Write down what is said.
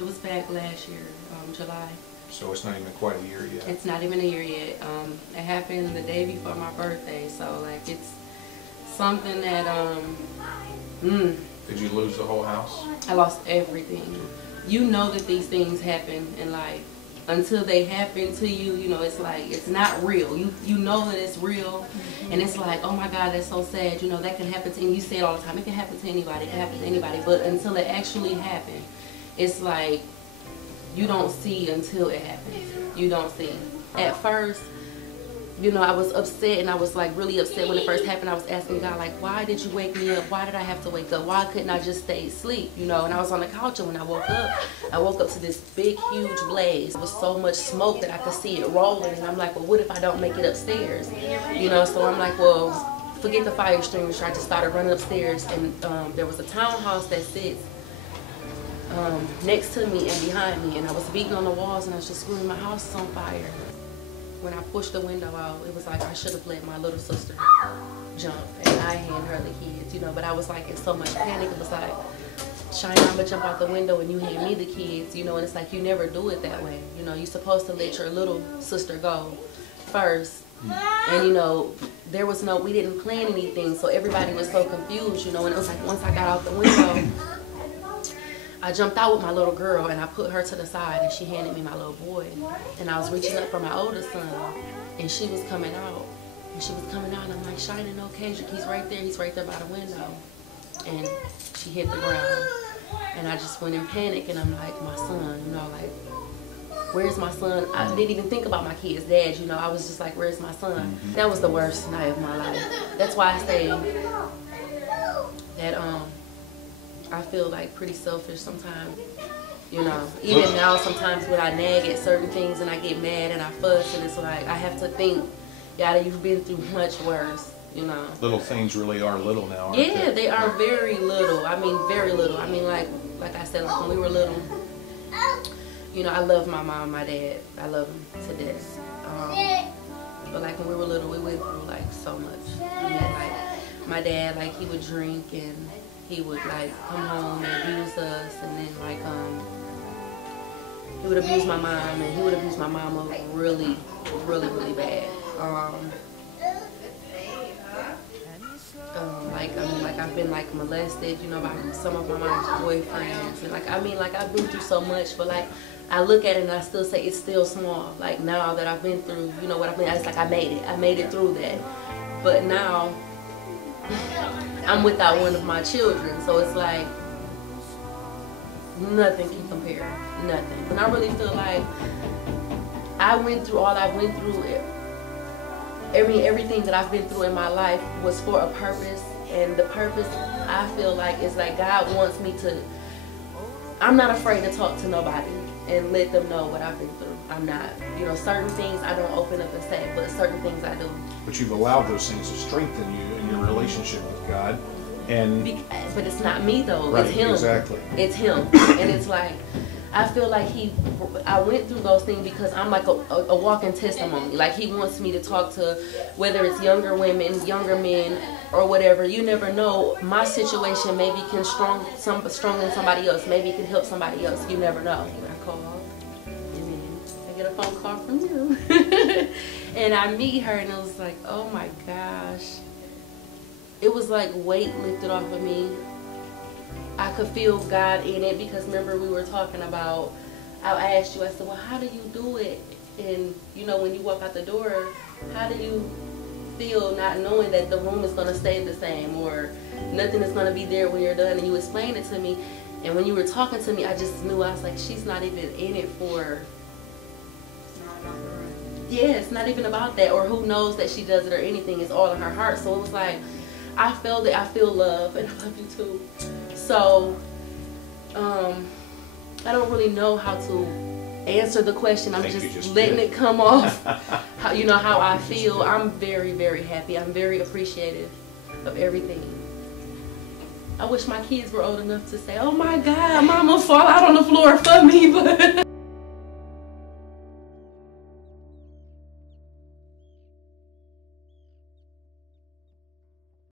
It was back last year, July. So it's not even quite a year yet. It's not even a year yet. It happened the day before my birthday, so like it's something that Did you lose the whole house? I lost everything. You know that these things happen in life. Until they happen to you, you know, it's like it's not real. You know that it's real, and it's like, oh my God, that's so sad. You know, that can happen to you. You say it all the time. It can happen to anybody. It can happen to anybody. But until it actually happened, it's like you don't see until it happens. You don't see. At first, you know, I was upset, and I was like really upset when it first happened. I was asking God, like, why did you wake me up? Why did I have to wake up? Why couldn't I just stay asleep? You know, and I was on the couch, and when I woke up to this big, huge blaze. There was so much smoke that I could see it rolling, and I'm like, well, what if I don't make it upstairs? You know, so I'm like, well, forget the fire extinguisher. I just started running upstairs, and there was a townhouse that sits next to me and behind me, and I was beating on the walls, and I was just screaming, my house is on fire. When I pushed the window out, it was like I should have let my little sister jump, and I hand her the kids, you know, but I was like in so much panic. It was like, Shine, I'm gonna jump out the window and you hand me the kids, you know, and it's like you never do it that way. You know, you're supposed to let your little sister go first. And you know, we didn't plan anything, so everybody was so confused, you know, and it was like once I got out the window, I jumped out with my little girl, and I put her to the side, and she handed me my little boy. And I was reaching up for my older son, and she was coming out. And she was coming out, and I'm like, Shining, okay, he's right there by the window. And she hit the ground. And I just went in panic, and I'm like, my son, you know, like, where's my son? I didn't even think about my kid's dad, you know, I was just like, where's my son? That was the worst night of my life. That's why I say that, I feel like pretty selfish sometimes, you know. Even now, sometimes when I nag at certain things and I get mad and I fuss, and it's like I have to think, Yada, you've been through much worse, you know. Little things really are little now, aren't yeah, they are very little. I mean, very little. I mean, like I said, like when we were little, you know, I love my mom, my dad. I love them to death. But like when we were little, we went through like so much. I mean, like my dad, like he would drink, and he would like come home and abuse us, and then like he would abuse my mom, and he would abuse my mama really, really, really bad. Like I've been like molested, you know, by some of my mom's boyfriends, and like I've been through so much, but like I look at it and I still say it's still small. Like now that I've been through, you know what I mean, it's like I made it through that, but now I'm without one of my children, so it's like nothing can compare, nothing. And I really feel like I went through all I went through. Everything that I've been through in my life was for a purpose, and the purpose I feel like is like God wants me to. I'm not afraid to talk to nobody and let them know what I've been through. I'm not. You know, certain things I don't open up and say, but certain things I do. But you've allowed those things to strengthen you in your relationship with God. But it's not me though. Right, it's Him. Exactly. It's Him, and it's like I feel like I went through those things because I'm like a walking testimony. Like He wants me to talk to, whether it's younger women, younger men, or whatever. You never know. My situation maybe can strong in somebody else. Maybe it can help somebody else. You never know. I call, and then I get a phone call from you, and I meet her, and it was like, oh my gosh. It was like weight lifted off of me. I could feel God in it, because remember we were talking about, I asked you, I said, well, how do you do it? And you know, when you walk out the door, how do you feel not knowing that the room is going to stay the same, or nothing is going to be there when you're done? And you explained it to me, and when you were talking to me, I just knew. I was like, she's not even in it for, yeah, it's not even about that, or who knows that she does it or anything. It's all in her heart. So it was like, I felt it. I feel love, and I love you too. So I don't really know how to answer the question. I'm just letting it come off. How, you know, how I feel. I'm very, very happy. I'm very appreciative of everything. I wish my kids were old enough to say, oh my God, Mama fall out on the floor for me, but